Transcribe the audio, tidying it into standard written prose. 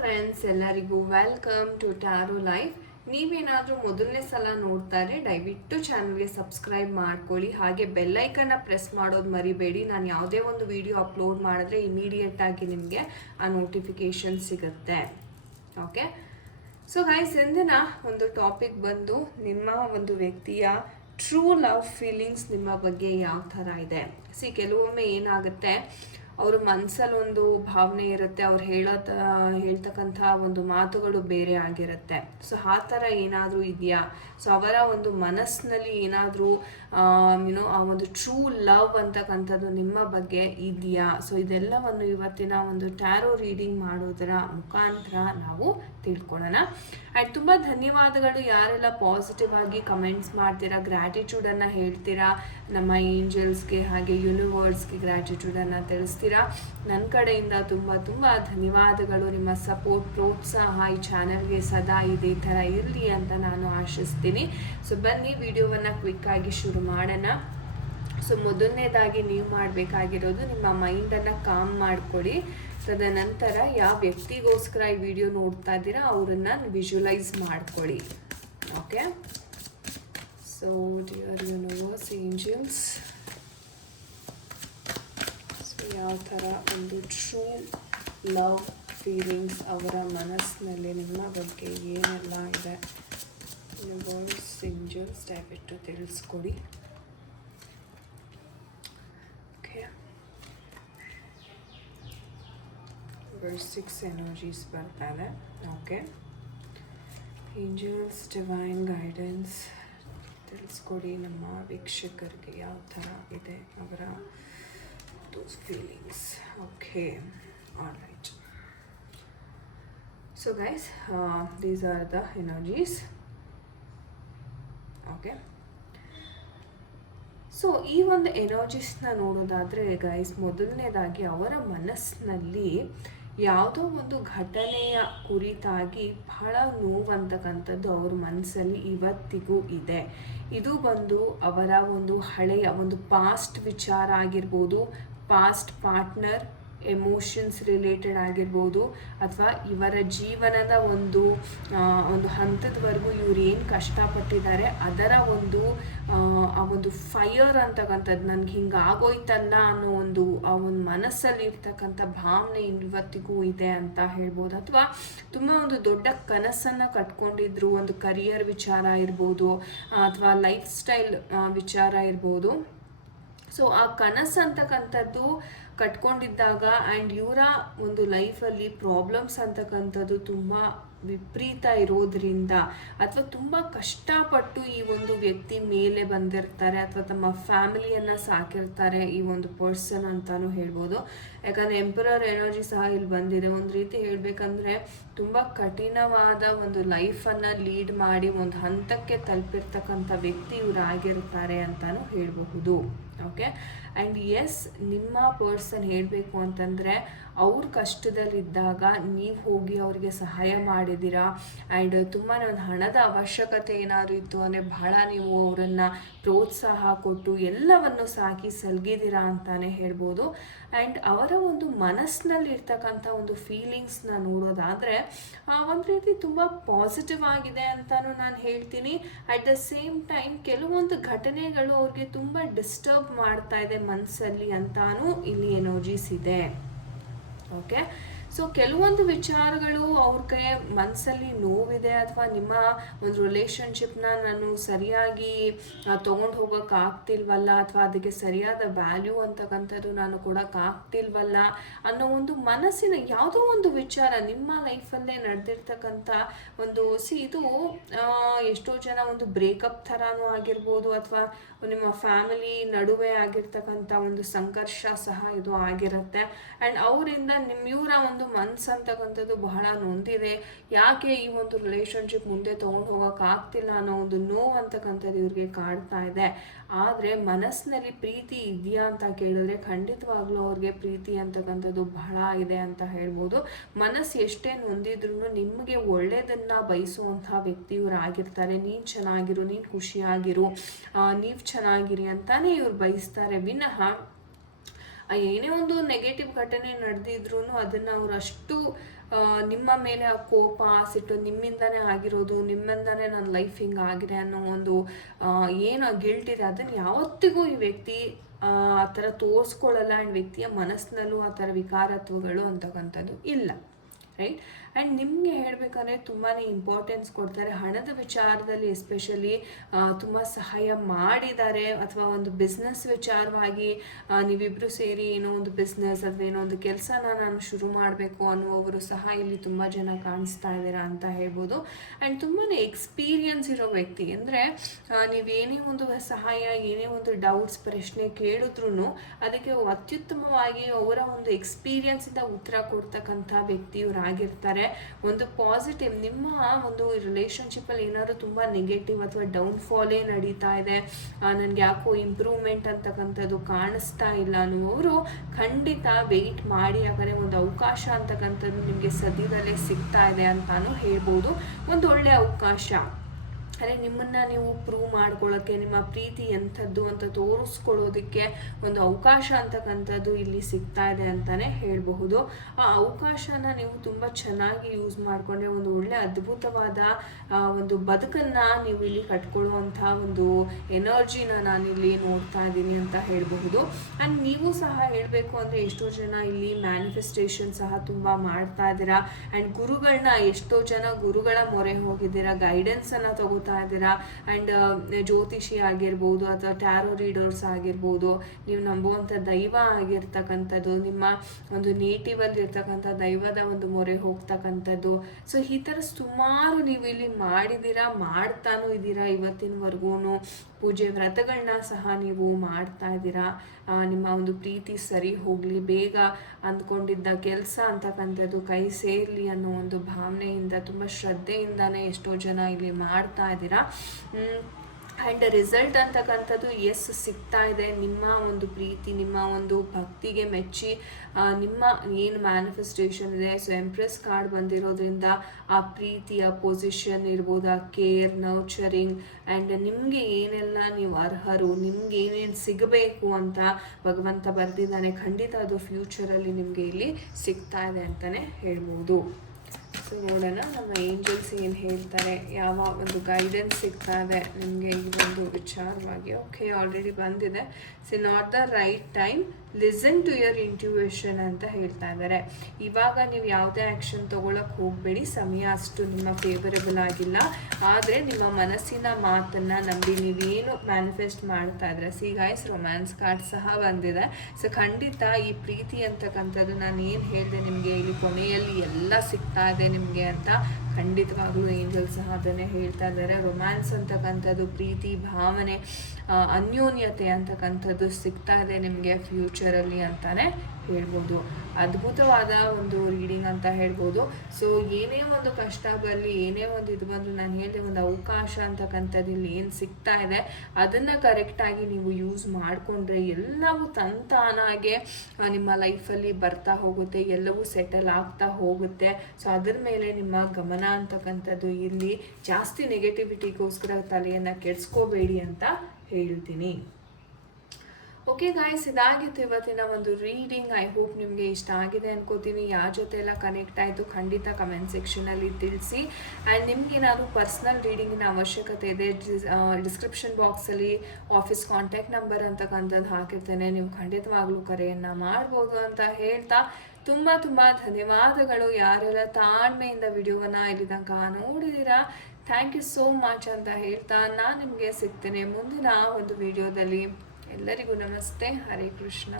Friends, ಎಲ್ಲರಿಗೂ welcome to taro life. ನೀವೇನಾದರೂ ಮೊದಲನೇ ಸಲ ನೋಡ್ತಾ ಇದ್ರೆ ದಯವಿಟ್ಟು ಚಾನಲ್ಗೆ ಸಬ್ಸ್ಕ್ರೈಬ್ ಮಾಡ್ಕೊಳ್ಳಿ. ಹಾಗೆ ಬೆಲ್ಲೈಕನ್ನ ಪ್ರೆಸ್ ಮಾಡೋದು ಮರಿಬೇಡಿ. ನಾನು ಯಾವುದೇ ಒಂದು ವಿಡಿಯೋ ಅಪ್ಲೋಡ್ ಮಾಡಿದ್ರೆ ಇಮಿಡಿಯೇಟ್ ಆಗಿ ನಿಮಗೆ ಆ ನೋಟಿಫಿಕೇಶನ್ ಸಿಗುತ್ತೆ. ಓಕೆ, ಸೊ ಗೈಸ್, ಇಂದಿನ ಒಂದು ಟಾಪಿಕ್ ಬಂದು ನಿಮ್ಮ ಒಂದು ವ್ಯಕ್ತಿಯ ಟ್ರೂ ಲವ್ ಫೀಲಿಂಗ್ಸ್ ನಿಮ್ಮ ಬಗ್ಗೆ ಯಾವ ಥರ ಇದೆ. ಕೆಲವೊಮ್ಮೆ ಏನಾಗುತ್ತೆ, ಅವ್ರ ಮನಸ್ಸಲ್ಲಿ ಒಂದು ಭಾವನೆ ಇರುತ್ತೆ, ಅವ್ರು ಹೇಳ್ತಕ್ಕಂಥ ಒಂದು ಮಾತುಗಳು ಬೇರೆ ಆಗಿರುತ್ತೆ. ಸೊ ಆ ಥರ ಏನಾದರೂ ಇದೆಯಾ? ಸೊ ಅವರ ಒಂದು ಮನಸ್ಸಿನಲ್ಲಿ ಏನಾದರೂ ಆ ಒಂದು ಟ್ರೂ ಲವ್ ಅಂತಕ್ಕಂಥದ್ದು ನಿಮ್ಮ ಬಗ್ಗೆ ಇದೆಯಾ? ಸೊ ಇದೆಲ್ಲವನ್ನು ಇವತ್ತಿನ ಒಂದು ಟ್ಯಾರೋ ರೀಡಿಂಗ್ ಮಾಡೋದರ ಮುಖಾಂತರ ನಾವು ತಿಳ್ಕೊಳ್ಳೋಣ. ಆ್ಯಂಡ್ ತುಂಬ ಧನ್ಯವಾದಗಳು ಯಾರೆಲ್ಲ ಪಾಸಿಟಿವ್ ಆಗಿ ಕಮೆಂಟ್ಸ್ ಮಾಡ್ತೀರಾ, ಗ್ರ್ಯಾಟಿಟ್ಯೂಡನ್ನು ಹೇಳ್ತೀರಾ, ನಮ್ಮ ಏಂಜಲ್ಸ್ಗೆ ಹಾಗೆ ಯೂನಿವರ್ಸ್ಗೆ ಗ್ರ್ಯಾಟಿಟ್ಯೂಡನ್ನು ತಿಳಿಸ್ತೀರಾ. ನನ್ನ ಕಡೆಯಿಂದ ತುಂಬ ತುಂಬ ಧನ್ಯವಾದಗಳು. ನಿಮ್ಮ ಸಪೋರ್ಟ್, ಪ್ರೋತ್ಸಾಹ ಈ ಚಾನಲ್ಗೆ ಸದಾ ಇದೇ ಥರ ಇರಲಿ ಅಂತ ನಾನು ಆಶಿಸ್ತೀನಿ. ಸೊ ಬನ್ನಿ ವಿಡಿಯೋವನ್ನು ಕ್ವಿಕ್ಕಾಗಿ ಶುರು ಮಾಡೋಣ. ಸೊ ಮೊದಲನೇದಾಗಿ ನೀವು ಮಾಡಬೇಕಾಗಿರೋದು ನಿಮ್ಮ ಮೈಂಡನ್ನು ಕಾಮ್ ಮಾಡ್ಕೊಳ್ಳಿ. ತದನಂತರ ಯಾವ ವ್ಯಕ್ತಿಗೋಸ್ಕರ ಈ ವಿಡಿಯೋ ನೋಡ್ತಾ ಇದ್ದೀರಾ ಅವರನ್ನು ವಿಜುವಲೈಸ್ ಮಾಡ್ಕೊಳ್ಳಿ. Okay, so dear universe, angels, so ಯಾವ ಥರ ಒಂದು ಟ್ರೂ ಲವ್ ಫೀಲಿಂಗ್ಸ್ ಅವರ ಮನಸ್ಸಿನಲ್ಲಿ ನಿಮ್ಮ ಬಗ್ಗೆ ಏನೆಲ್ಲ ಇದೆ, ಯೂನಿವರ್ಸ್, ಏಂಜಲ್ಸ್ ದಯವಿಟ್ಟು ತಿಳಿಸ್ಕೊಡಿ. ಓಕೆ, ವರ್ಸ್ 6 ಎನರ್ಜೀಸ್ ಬರ್ತಾ ಇದೆ. ಓಕೆ, ಏಂಜಲ್ಸ್ ಡಿವೈನ್ ಗೈಡೆನ್ಸ್ ತಿಳಿಸ್ಕೊಡಿ ನಮ್ಮ ವೀಕ್ಷಕರಿಗೆ ಯಾವ ಥರ ಇದೆ ಅವರ those feelings. Okay, all right. So guys, these are the energies. Okay, so ಈ ಒಂದು ಎನರ್ಜೀಸ್ನ ನೋಡೋದಾದರೆ ಗೈಸ್, ಮೊದಲನೇದಾಗಿ ಅವರ ಮನಸ್ಸಿನಲ್ಲಿ ಯಾವುದೋ ಒಂದು ಘಟನೆಯ ಕುರಿತಾಗಿ ಬಹಳ ನೋವಂತಕ್ಕಂಥದ್ದು ಅವ್ರ ಮನಸ್ಸಲ್ಲಿ ಇವತ್ತಿಗೂ ಇದೆ. ಇದು ಬಂದು ಅವರ ಒಂದು ಹಳೆಯ ಒಂದು ಪಾಸ್ಟ್ ವಿಚಾರ ಆಗಿರ್ಬೋದು, ಪಾಸ್ಟ್ ಪಾರ್ಟ್ನರ್ ಎಮೋಷನ್ಸ್ ರಿಲೇಟೆಡ್ ಆಗಿರ್ಬೋದು, ಅಥವಾ ಇವರ ಜೀವನದ ಒಂದು ಹಂತದವರೆಗೂ ಇವ್ರು ಏನು ಕಷ್ಟಪಟ್ಟಿದ್ದಾರೆ ಅದರ ಆ ಒಂದು ಫೈರ್ ಅಂತಕ್ಕಂಥದ್ದು, ನನಗೆ ಹಿಂಗೆ ಆಗೋಯ್ತಲ್ಲ ಅನ್ನೋ ಆ ಒಂದು ಮನಸ್ಸಲ್ಲಿ ಇರ್ತಕ್ಕಂಥ ಭಾವನೆ ಇವತ್ತಿಗೂ ಇದೆ ಅಂತ ಹೇಳ್ಬೋದು. ಅಥವಾ ತುಂಬ ಒಂದು ದೊಡ್ಡ ಕನಸನ್ನು ಕಟ್ಕೊಂಡಿದ್ರು, ಒಂದು ಕರಿಯರ್ ವಿಚಾರ ಇರ್ಬೋದು ಅಥವಾ ಲೈಫ್ ಸ್ಟೈಲ್ ವಿಚಾರ ಇರ್ಬೋದು. ಸೊ ಆ ಕನಸು ಅಂತಕ್ಕಂಥದ್ದು ಕಟ್ಕೊಂಡಿದ್ದಾಗ ಆ್ಯಂಡ್ ಇವರ ಒಂದು ಲೈಫಲ್ಲಿ ಪ್ರಾಬ್ಲಮ್ಸ್ ಅಂತಕ್ಕಂಥದ್ದು ತುಂಬ ವಿಪರೀತ ಇರೋದ್ರಿಂದ, ಅಥವಾ ತುಂಬ ಕಷ್ಟಪಟ್ಟು ಈ ಒಂದು ವ್ಯಕ್ತಿ ಮೇಲೆ ಬಂದಿರ್ತಾರೆ, ಅಥವಾ ತಮ್ಮ ಫ್ಯಾಮಿಲಿಯನ್ನು ಸಾಕಿರ್ತಾರೆ ಈ ಒಂದು ಪರ್ಸನ್ ಅಂತಲೂ ಹೇಳ್ಬೋದು. ಯಾಕಂದರೆ ಎಂಪರರ್ ಎನರ್ಜಿ ಸಹ ಇಲ್ಲಿ ಬಂದಿದೆ. ಒಂದು ರೀತಿ ಹೇಳಬೇಕಂದ್ರೆ ತುಂಬ ಕಠಿಣವಾದ ಒಂದು ಲೈಫನ್ನು ಲೀಡ್ ಮಾಡಿ ಒಂದು ಹಂತಕ್ಕೆ ತಲುಪಿರ್ತಕ್ಕಂಥ ವ್ಯಕ್ತಿ ಇವರಾಗಿರ್ತಾರೆ ಅಂತಲೂ ಹೇಳಬಹುದು. ಓಕೆ, ಆ್ಯಂಡ್ ಎಸ್, ನಿಮ್ಮ ಪರ್ಸನ್ ಹೇಳಬೇಕು ಅಂತಂದರೆ ಅವ್ರ ಕಷ್ಟದಲ್ಲಿದ್ದಾಗ ನೀವು ಹೋಗಿ ಅವರಿಗೆ ಸಹಾಯ ಮಾಡಿದ್ದೀರಾ. ಆ್ಯಂಡ್ ತುಂಬಾ ಒಂದು ಹಣದ ಅವಶ್ಯಕತೆ ಏನಾದರೂ ಇತ್ತು ಅಂದರೆ ಬಹಳ ನೀವು ಅವರನ್ನು ಪ್ರೋತ್ಸಾಹ ಕೊಟ್ಟು ಎಲ್ಲವನ್ನು ಸಾಕಿ ಸಲ್ಗಿದ್ದೀರಾ ಅಂತಲೇ ಹೇಳ್ಬೋದು. ಆ್ಯಂಡ್ ಅವರ ಒಂದು ಮನಸ್ಸಿನಲ್ಲಿ ಇರ್ತಕ್ಕಂಥ ಒಂದು ಫೀಲಿಂಗ್ಸ್ನ ನೋಡೋದಾದರೆ ಒಂದು ರೀತಿ ತುಂಬ ಪಾಸಿಟಿವ್ ಆಗಿದೆ ಅಂತಲೂ ನಾನು ಹೇಳ್ತೀನಿ. ಅಟ್ ದ ಸೇಮ್ ಟೈಮ್ ಕೆಲವೊಂದು ಘಟನೆಗಳು ಅವ್ರಿಗೆ ತುಂಬ ಡಿಸ್ಟರ್ಬ್ ಮಾಡ್ತಾ ಇದೆ ಮನಸ್ಸಲ್ಲಿ ಅಂತಾನೂ ಇಲ್ಲಿ ಎನರ್ಜೀಸ್ ಇದೆ. ಓಕೆ, ಸೊ ಕೆಲವೊಂದು ವಿಚಾರಗಳು ಅವ್ರಿಗೆ ಮನಸ್ಸಲ್ಲಿ ನೋವಿದೆ, ಅಥವಾ ನಿಮ್ಮ ಒಂದು ರಿಲೇಷನ್ಶಿಪ್ನ ನಾನು ಸರಿಯಾಗಿ ತೊಗೊಂಡು ಹೋಗೋಕ್ಕಾಗ್ತಿಲ್ವಲ್ಲ, ಅಥವಾ ಅದಕ್ಕೆ ಸರಿಯಾದ ವ್ಯಾಲ್ಯೂ ಅಂತಕ್ಕಂಥದ್ದು ನಾನು ಕೊಡೋಕ್ಕಾಗ್ತಿಲ್ವಲ್ಲ ಅನ್ನೋ ಒಂದು ಮನಸ್ಸಿನ ಯಾವುದೋ ಒಂದು ವಿಚಾರ ನಿಮ್ಮ ಲೈಫಲ್ಲೇ ನಡೆದಿರ್ತಕ್ಕಂಥ ಒಂದು ಇದು ಎಷ್ಟೋ ಜನ ಒಂದು ಬ್ರೇಕಪ್ ಥರನೂ ಆಗಿರ್ಬೋದು, ಅಥವಾ ನಿಮ್ಮ ಫ್ಯಾಮಿಲಿ ನಡುವೆ ಆಗಿರ್ತಕ್ಕಂಥ ಒಂದು ಸಂಘರ್ಷ ಸಹ ಇದು ಆಗಿರುತ್ತೆ. ಆ್ಯಂಡ್ ಅವರಿಂದ ಇವರ ಒಂದು ಮನಸ್ಸು ಅಂತಕ್ಕಂಥದ್ದು ಬಹಳ ನೊಂದಿದೆ. ಯಾಕೆ ಈ ಒಂದು ರಿಲೇಷನ್ಶಿಪ್ ಮುಂದೆ ತೊಗೊಂಡು ಹೋಗೋಕ್ಕಾಗ್ತಿಲ್ಲ ಅನ್ನೋ ಒಂದು ನೋವು ಅಂತಕ್ಕಂಥದ್ದು ಇವ್ರಿಗೆ ಕಾಡ್ತಾ ಇದೆ. ಆದರೆ ಮನಸ್ಸಿನಲ್ಲಿ ಪ್ರೀತಿ ಇದೆಯಾ ಅಂತ ಕೇಳಿದ್ರೆ ಖಂಡಿತವಾಗ್ಲೂ ಅವ್ರಿಗೆ ಪ್ರೀತಿ ಅಂತಕ್ಕಂಥದ್ದು ಬಹಳ ಇದೆ ಅಂತ ಹೇಳ್ಬೋದು. ಮನಸ್ಸು ಎಷ್ಟೇ ನೊಂದಿದ್ರೂ ನಿಮಗೆ ಒಳ್ಳೆಯದನ್ನು ಬಯಸುವಂಥ ವ್ಯಕ್ತಿ ಇವ್ರು ಆಗಿರ್ತಾರೆ. ನೀನು ಚೆನ್ನಾಗಿರು, ನೀನು ಖುಷಿಯಾಗಿರು, ನೀವು ಚೆನ್ನಾಗಿರಿ ಅಂತಾನೆ ಇವ್ರು ಬಯಸ್ತಾರೆ ವಿನಃ ಏನೇ ಒಂದು ನೆಗೆಟಿವ್ ಘಟನೆ ನಡೆದಿದ್ರು ಅದನ್ನು ಅವರು ಅಷ್ಟು ನಿಮ್ಮ ಮೇಲೆ ಆ ಕೋಪ ಸಿಟ್ಟು ನಿಮ್ಮಿಂದನೇ ಆಗಿರೋದು, ನಿಮ್ಮಿಂದನೇ ನನ್ನ ಲೈಫ್ ಹಿಂಗಾಗಿದೆ ಅನ್ನೋ ಒಂದು ಏನು ಗಿಲ್ಟ್ ಇದೆ ಅದನ್ನು ಯಾವತ್ತಿಗೂ ಈ ವ್ಯಕ್ತಿ ಆ ಥರ ತೋರಿಸ್ಕೊಳ್ಳಲ್ಲ. ಆ್ಯಂಡ್ ವ್ಯಕ್ತಿಯ ಮನಸ್ಸಿನಲ್ಲೂ ಆ ಥರ ವಿಕಾರತ್ವಗಳು ಅಂತಕ್ಕಂಥದ್ದು ಇಲ್ಲ, ರೈಟ್. ಆ್ಯಂಡ್ ನಿಮಗೆ ಹೇಳಬೇಕಂದ್ರೆ ತುಂಬಾ ಇಂಪಾರ್ಟೆನ್ಸ್ ಕೊಡ್ತಾರೆ ಹಣದ ವಿಚಾರದಲ್ಲಿ, ಎಸ್ಪೆಷಲಿ ತುಂಬ ಸಹಾಯ ಮಾಡಿದ್ದಾರೆ. ಅಥವಾ ಒಂದು ಬಿಸ್ನೆಸ್ ವಿಚಾರವಾಗಿ ನೀವಿಬ್ಬರು ಸೇರಿ ಏನೋ ಒಂದು ಬಿಸ್ನೆಸ್ ಅಥವಾ ಏನೋ ಒಂದು ಕೆಲಸನ ನಾನು ಶುರು ಮಾಡಬೇಕು ಅನ್ನುವವರು ಸಹ ಇಲ್ಲಿ ತುಂಬ ಜನ ಕಾಣಿಸ್ತಾ ಇದ್ದೀರಾ ಅಂತ ಹೇಳ್ಬೋದು. ಆ್ಯಂಡ್ ತುಂಬಾ ಎಕ್ಸ್ಪೀರಿಯನ್ಸ್ ಇರೋ ವ್ಯಕ್ತಿ ಅಂದರೆ ನೀವೇನೇ ಒಂದು ಸಹಾಯ, ಏನೇ ಒಂದು ಡೌಟ್ಸ್ ಪ್ರಶ್ನೆ ಕೇಳಿದ್ರೂ ಅದಕ್ಕೆ ಅತ್ಯುತ್ತಮವಾಗಿ ಅವರ ಒಂದು ಎಕ್ಸ್ಪೀರಿಯನ್ಸಿಂದ ಉತ್ತರ ಕೊಡ್ತಕ್ಕಂಥ ವ್ಯಕ್ತಿಯವರಾಗಿರ್ತಾರೆ. ಒಂದು ಪಾಸಿಟಿವ್, ನಿಮ್ಮ ಒಂದು ರಿಲೇಷನ್ಶಿಪ್ಪಲ್ಲಿ ಏನಾದರೂ ತುಂಬ ನೆಗೆಟಿವ್ ಅಥವಾ ಡೌನ್ಫಾಲೇ ನಡೀತಾ ಇದೆ, ನನಗೆ ಯಾಕೋ ಇಂಪ್ರೂವ್ಮೆಂಟ್ ಅಂತಕ್ಕಂಥದ್ದು ಕಾಣಿಸ್ತಾ ಇಲ್ಲ ಅನ್ನುವರು ಖಂಡಿತ ವೆಯ್ಟ್ ಮಾಡಿ. ಯಾಕಂದರೆ ಒಂದು ಅವಕಾಶ ಅಂತಕ್ಕಂಥದ್ದು ನಿಮಗೆ ಸದ್ಯದಲ್ಲೇ ಸಿಗ್ತಾ ಇದೆ ಅಂತಾನು ಹೇಳ್ಬೋದು. ಒಂದು ಒಳ್ಳೆಯ ಅವಕಾಶ ಅಂದರೆ ನಿಮ್ಮನ್ನು ನೀವು ಪ್ರೂವ್ ಮಾಡ್ಕೊಳ್ಳೋಕ್ಕೆ, ನಿಮ್ಮ ಪ್ರೀತಿ ಎಂಥದ್ದು ಅಂತ ತೋರಿಸ್ಕೊಳ್ಳೋದಕ್ಕೆ ಒಂದು ಅವಕಾಶ ಅಂತಕ್ಕಂಥದ್ದು ಇಲ್ಲಿ ಸಿಗ್ತಾ ಇದೆ ಅಂತಲೇ ಹೇಳಬಹುದು. ಆ ಅವಕಾಶನ ನೀವು ತುಂಬ ಚೆನ್ನಾಗಿ ಯೂಸ್ ಮಾಡಿಕೊಂಡ್ರೆ ಒಂದು ಒಳ್ಳೆ ಅದ್ಭುತವಾದ ಒಂದು ಬದುಕನ್ನು ನೀವು ಇಲ್ಲಿ ಕಟ್ಕೊಳ್ಳುವಂಥ ಒಂದು ಎನರ್ಜಿನ ನಾನಿಲ್ಲಿ ನೋಡ್ತಾ ಇದ್ದೀನಿ ಅಂತ ಹೇಳಬಹುದು. ಆ್ಯಂಡ್ ನೀವು ಸಹ ಹೇಳಬೇಕು ಅಂದರೆ ಎಷ್ಟೋ ಜನ ಇಲ್ಲಿ ಮ್ಯಾನಿಫೆಸ್ಟೇಷನ್ ಸಹ ತುಂಬ ಮಾಡ್ತಾ ಇದ್ದೀರಾ. ಆ್ಯಂಡ್ ಗುರುಗಳನ್ನ, ಎಷ್ಟೋ ಜನ ಗುರುಗಳ ಮೊರೆ ಹೋಗಿದ್ದೀರಾ, ಗೈಡೆನ್ಸನ್ನು ತಗೋತಾ ಇದ್ದೀರಾ. ಆ್ಯಂಡ್ ಜ್ಯೋತಿಷಿ ಆಗಿರ್ಬೋದು ಅಥವಾ ಟ್ಯಾರೋ ರೀಡರ್ಸ್ ಆಗಿರ್ಬೋದು, ನೀವು ನಂಬುವಂಥ ದೈವ ಆಗಿರ್ತಕ್ಕಂಥದ್ದು, ನಿಮ್ಮ ಒಂದು ನೇಟಿವಲ್ಲಿ ಇರ್ತಕ್ಕಂಥ ದೈವದ ಒಂದು ಮೊರೆ ಹೋಗ್ತಕ್ಕಂಥದ್ದು. ಸೊ ಈ ಥರ ಸುಮಾರು ನೀವು ಇಲ್ಲಿ ಮಾಡಿದ್ದೀರಾ, ಮಾಡ್ತಾನೂ ಇದ್ದೀರಾ ಇವತ್ತಿನವರೆಗೂ. ಪೂಜೆ ವ್ರತಗಳನ್ನ ಸಹ ನೀವು ಮಾಡ್ತಾ ಇದ್ದೀರಾ. ನಿಮ್ಮ ಒಂದು ಪ್ರೀತಿ ಸರಿ ಹೋಗಲಿ, ಬೇಗ ಅಂದ್ಕೊಂಡಿದ್ದ ಕೆಲಸ ಅಂತಕ್ಕಂಥದ್ದು ಕೈ ಸೇರಲಿ ಅನ್ನೋ ಒಂದು ಭಾವನೆಯಿಂದ, ತುಂಬ ಶ್ರದ್ಧೆಯಿಂದನೇ ಎಷ್ಟೋ ಜನ ಇಲ್ಲಿ ಮಾಡ್ತಾ ಇದ್ದೀರಾ. ಆ್ಯಂಡ್ ರಿಸಲ್ಟ್ ಅಂತಕ್ಕಂಥದ್ದು ಸಿಗ್ತಾ ಇದೆ. ನಿಮ್ಮ ಒಂದು ಪ್ರೀತಿ, ನಿಮ್ಮ ಒಂದು ಭಕ್ತಿಗೆ ಮೆಚ್ಚಿ ನಿಮ್ಮ ಏನು ಮ್ಯಾನಿಫೆಸ್ಟೇಷನ್ ಇದೆ, ಸೊ ಎಂಪ್ರೆಸ್ ಕಾರ್ಡ್ ಬಂದಿರೋದ್ರಿಂದ ಆ ಪ್ರೀತಿಯ ಪೊಸಿಷನ್ ಇರ್ಬೋದು, ಆ ಕೇರ್, ನರ್ಚರಿಂಗ್ ಆ್ಯಂಡ್ ನಿಮಗೆ ಏನೆಲ್ಲ ನೀವು ಅರ್ಹರು, ನಿಮ್ಗೆ ಏನೇನು ಸಿಗಬೇಕು ಅಂತ ಭಗವಂತ ಬರೆದಿದ್ದಾನೆ, ಖಂಡಿತ ಅದು ಫ್ಯೂಚರಲ್ಲಿ ನಿಮಗೆ ಇಲ್ಲಿ ಸಿಗ್ತಾ ಇದೆ ಅಂತಲೇ ಹೇಳ್ಬೋದು. ಸೊ ನೋಡೋಣ ನಮ್ಮ ಏಂಜಲ್ಸ್ ಏನು ಹೇಳ್ತಾರೆ, ಯಾವ ಒಂದು ಗೈಡೆನ್ಸ್ ಸಿಗ್ತಾ ಇದೆ ನಿಮಗೆ ಈ ಒಂದು ವಿಚಾರವಾಗಿ. ಓಕೆ, ಆಲ್ರೆಡಿ ಬಂದಿದೆ. See not the right time, listen to your intuition ಅಂತ ಹೇಳ್ತಾ ಇದ್ದಾರೆ. ಇವಾಗ ನೀವು ಯಾವುದೇ ಆ್ಯಕ್ಷನ್ ತೊಗೊಳಕ್ಕೆ ಹೋಗಬೇಡಿ, ಸಮಯ ಅಷ್ಟು ನಿಮ್ಮ ಫೇವರೇಬಲ್ ಆಗಿಲ್ಲ. ಆದರೆ ನಿಮ್ಮ ಮನಸ್ಸಿನ ಮಾತನ್ನು ನಂಬಿ ನೀವೇನು ಮ್ಯಾನಿಫೆಸ್ಟ್ ಮಾಡ್ತಾ ಇದ್ರೆ, ಸಿ ಗೈಸ್ ರೊಮ್ಯಾನ್ಸ್ ಕಾರ್ಡ್ ಸಹ ಬಂದಿದೆ. ಸೊ ಖಂಡಿತ ಈ ಪ್ರೀತಿ ಅಂತಕ್ಕಂಥದ್ದು ನಾನು ಏನು ಹೇಳಿದೆ ನಿಮಗೆ ಇಲ್ಲಿ ಕೊನೆಯಲ್ಲಿ ಎಲ್ಲ ಸಿಗ್ತಾ ಇದೆ ನಿಮಗೆ ಅಂತ ಖಂಡಿತವಾಗ್ಲೂ ಏಂಜಲ್ ಸಹ ಅದನ್ನೇ ಹೇಳ್ತಾ ಇದ್ದಾರೆ. ರೊಮ್ಯಾನ್ಸ್ ಅಂತಕ್ಕಂಥದ್ದು, ಪ್ರೀತಿ ಭಾವನೆ, ಅನ್ಯೋನ್ಯತೆ ಅಂತಕ್ಕಂಥದ್ದು ಸಿಗ್ತಾ ಇದೆ ನಿಮಗೆ ಫ್ಯೂಚರಲ್ಲಿ ಅಂತಾನೆ ಹೇಳ್ಬೋದು. ಅದ್ಭುತವಾದ ಒಂದು ರೀಡಿಂಗ್ ಅಂತ ಹೇಳ್ಬೋದು. ಸೊ ಏನೇ ಒಂದು ಕಷ್ಟ ಬರಲಿ, ಏನೇ ಒಂದು ಇದು ಬಂದರೂ, ನಾನು ಹೇಳಿದೆ ಒಂದು ಅವಕಾಶ ಅಂತಕ್ಕಂಥದ್ದು ಇಲ್ಲಿ ಏನು ಸಿಗ್ತಾ ಇದೆ ಅದನ್ನು ಕರೆಕ್ಟಾಗಿ ನೀವು ಯೂಸ್ ಮಾಡಿಕೊಂಡ್ರೆ ಎಲ್ಲವೂ ತಂತಾನಾಗೆ ನಿಮ್ಮ ಲೈಫಲ್ಲಿ ಬರ್ತಾ ಹೋಗುತ್ತೆ, ಎಲ್ಲವೂ ಸೆಟಲ್ ಆಗ್ತಾ ಹೋಗುತ್ತೆ. ಸೊ ಅದ್ರ ಮೇಲೆ ನಿಮ್ಮ ಗಮನ ಅಂತಕ್ಕಂಥದ್ದು ಇಲ್ಲಿ ಜಾಸ್ತಿ ನೆಗೆಟಿವಿಟಿಗೋಸ್ಕರ ತಲೆಯನ್ನು ಕೆಡಿಸ್ಕೋಬೇಡಿ ಅಂತ ಹೇಳ್ತೀನಿ. ಓಕೆ ಗಾಯ್ಸ್, ಇದಾಗಿತ್ತು ಇವತ್ತಿನ ಒಂದು ರೀಡಿಂಗ್. ಐ ಹೋಪ್ ನಿಮಗೆ ಇಷ್ಟ ಆಗಿದೆ ಅನ್ಕೋತೀನಿ. ಯಾರ ಜೊತೆ ಎಲ್ಲ ಕನೆಕ್ಟ್ ಆಯಿತು ಖಂಡಿತ ಕಮೆಂಟ್ ಸೆಕ್ಷನಲ್ಲಿ ತಿಳಿಸಿ. ಆ್ಯಂಡ್ ನಿಮ್ಗೇನಾದರೂ ಪರ್ಸ್ನಲ್ ರೀಡಿಂಗಿನ ಅವಶ್ಯಕತೆ ಇದೆ, ಡಿಸ್ಕ್ರಿಪ್ಷನ್ ಬಾಕ್ಸಲ್ಲಿ ಆಫೀಸ್ ಕಾಂಟ್ಯಾಕ್ಟ್ ನಂಬರ್ ಅಂತಕ್ಕಂಥದ್ದು ಹಾಕಿರ್ತೇನೆ, ನೀವು ಖಂಡಿತವಾಗ್ಲೂ ಕರೆಯನ್ನು ಮಾಡ್ಬೋದು ಅಂತ ಹೇಳ್ತಾ ತುಂಬ ಧನ್ಯವಾದಗಳು ಯಾರೆಲ್ಲ ತಾಳ್ಮೆಯಿಂದ ವಿಡಿಯೋವನ್ನು ಇಲ್ಲಿ ತನಕ ನೋಡಿದ್ದೀರಾ. ಥ್ಯಾಂಕ್ ಯು ಸೋ ಮಚ್ ಅಂತ ಹೇಳ್ತಾ ನಾನು ನಿಮಗೆ ಸಿಗ್ತೇನೆ ಮುಂದಿನ ಒಂದು ವಿಡಿಯೋದಲ್ಲಿ. ಎಲ್ಲರಿಗೂ ನಮಸ್ತೆ, ಹರೇ ಕೃಷ್ಣ.